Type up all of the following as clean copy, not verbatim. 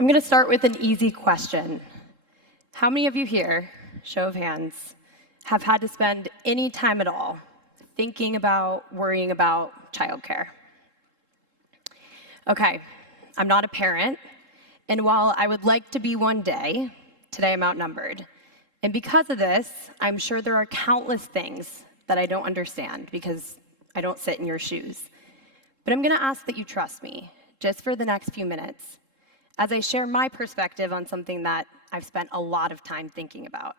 I'm going to start with an easy question. How many of you here, show of hands, have had to spend any time at all thinking about, worrying about childcare? Okay, I'm not a parent, and while I would like to be one day, today I'm outnumbered. And because of this, I'm sure there are countless things that I don't understand because I don't sit in your shoes. But I'm going to ask that you trust me, just for the next few minutes, as I share my perspective on something that I've spent a lot of time thinking about,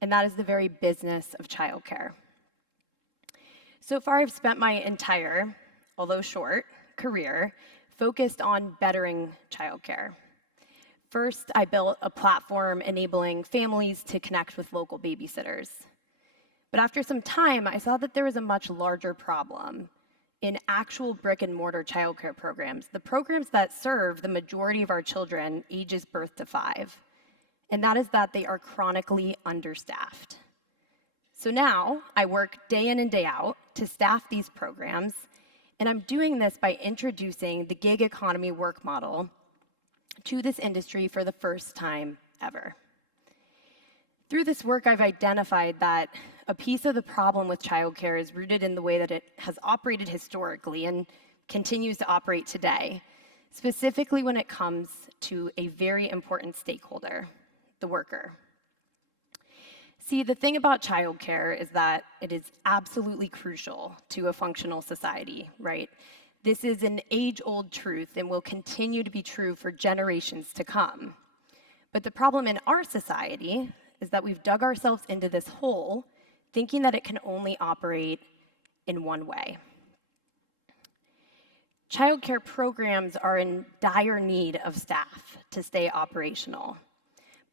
and that is the very business of childcare. So far, I've spent my entire, although short, career focused on bettering childcare. First, I built a platform enabling families to connect with local babysitters. But after some time, I saw that there was a much larger problem in actual brick and mortar childcare programs, the programs that serve the majority of our children ages birth to 5. And that is that they are chronically understaffed. So now I work day in and day out to staff these programs, and I'm doing this by introducing the gig economy work model to this industry for the first time ever. Through this work, I've identified that a piece of the problem with childcare is rooted in the way that it has operated historically and continues to operate today, specifically when it comes to a very important stakeholder, the worker. See, the thing about childcare is that it is absolutely crucial to a functional society, right? This is an age-old truth and will continue to be true for generations to come. But the problem in our society is that we've dug ourselves into this hole thinking that it can only operate in one way. Childcare programs are in dire need of staff to stay operational.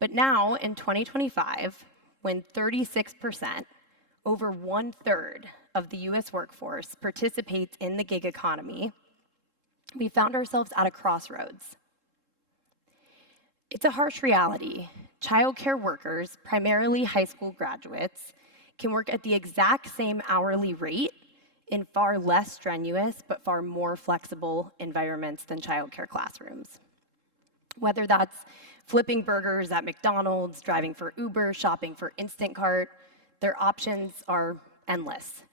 But now, in 2025, when 36%, over 1/3 of the US workforce participates in the gig economy, we found ourselves at a crossroads. It's a harsh reality. Childcare workers, primarily high school graduates, can work at the exact same hourly rate in far less strenuous but far more flexible environments than childcare classrooms. Whether that's flipping burgers at McDonald's, driving for Uber, shopping for Instant Cart, their options are endless.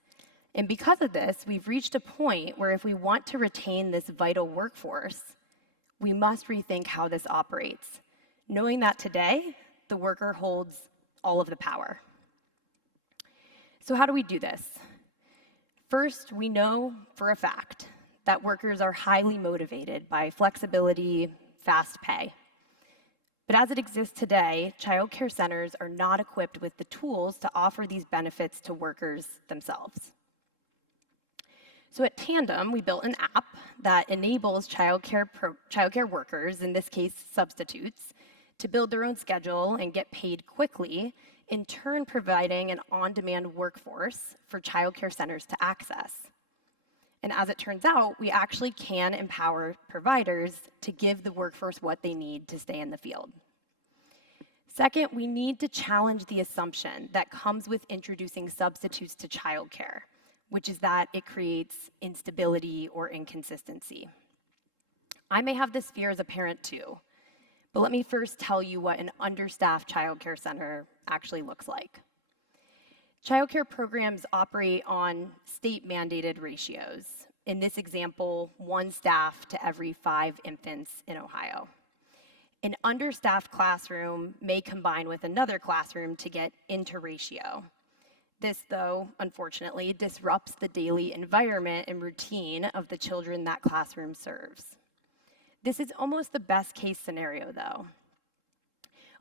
And because of this, we've reached a point where if we want to retain this vital workforce, we must rethink how this operates, knowing that today, the worker holds all of the power. So how do we do this? First, we know for a fact that workers are highly motivated by flexibility, fast pay. But as it exists today, childcare centers are not equipped with the tools to offer these benefits to workers themselves. So at Tandem, we built an app that enables childcare workers, in this case substitutes, to build their own schedule and get paid quickly, in turn providing an on-demand workforce for childcare centers to access. And as it turns out, we actually can empower providers to give the workforce what they need to stay in the field. Second, we need to challenge the assumption that comes with introducing substitutes to childcare, which is that it creates instability or inconsistency. I may have this fear as a parent too, but let me first tell you what an understaffed childcare center actually looks like. Childcare programs operate on state-mandated ratios. In this example, 1 staff to every 5 infants in Ohio. An understaffed classroom may combine with another classroom to get into ratio. This, though, unfortunately, disrupts the daily environment and routine of the children that classroom serves. This is almost the best-case scenario, though.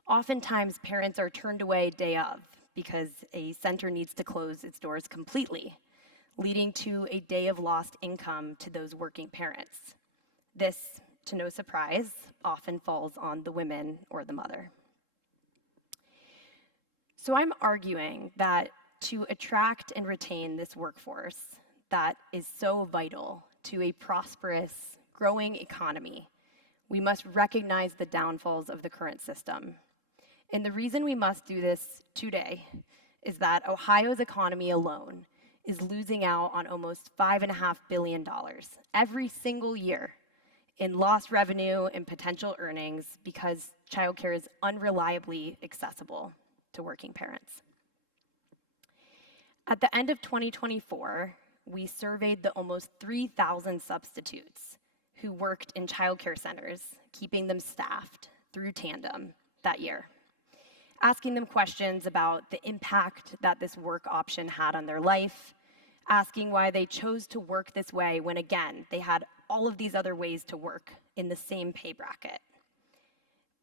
Oftentimes, parents are turned away day of because a center needs to close its doors completely, leading to a day of lost income to those working parents. This, to no surprise, often falls on the women or the mother. So I'm arguing that to attract and retain this workforce that is so vital to a prosperous, growing economy, we must recognize the downfalls of the current system. And the reason we must do this today is that Ohio's economy alone is losing out on almost $5.5 billion every single year in lost revenue and potential earnings because childcare is unreliably accessible to working parents. At the end of 2024, we surveyed the almost 3,000 substitutes who worked in childcare centers, keeping them staffed through Tandem that year, asking them questions about the impact that this work option had on their life, asking why they chose to work this way when, again, they had all of these other ways to work in the same pay bracket.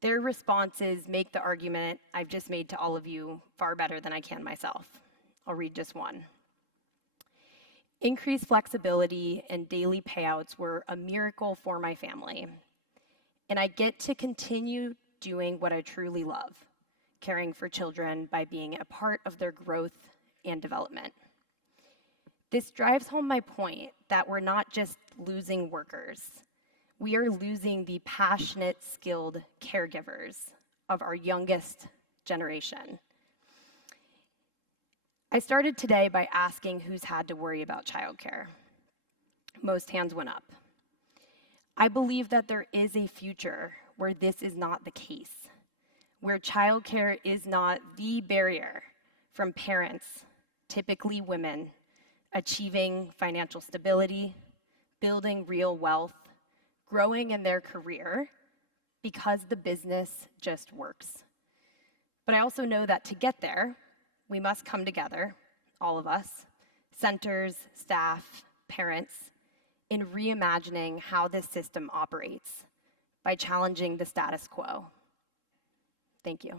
Their responses make the argument I've just made to all of you far better than I can myself. I'll read just one. Increased flexibility and daily payouts were a miracle for my family, and I get to continue doing what I truly love, caring for children by being a part of their growth and development. This drives home my point that we're not just losing workers. We are losing the passionate, skilled caregivers of our youngest generation. I started today by asking who's had to worry about childcare. Most hands went up. I believe that there is a future where this is not the case, where childcare is not the barrier from parents, typically women, achieving financial stability, building real wealth, growing in their career because the business just works. But I also know that to get there, we must come together, all of us, centers, staff, parents, in reimagining how this system operates by challenging the status quo. Thank you.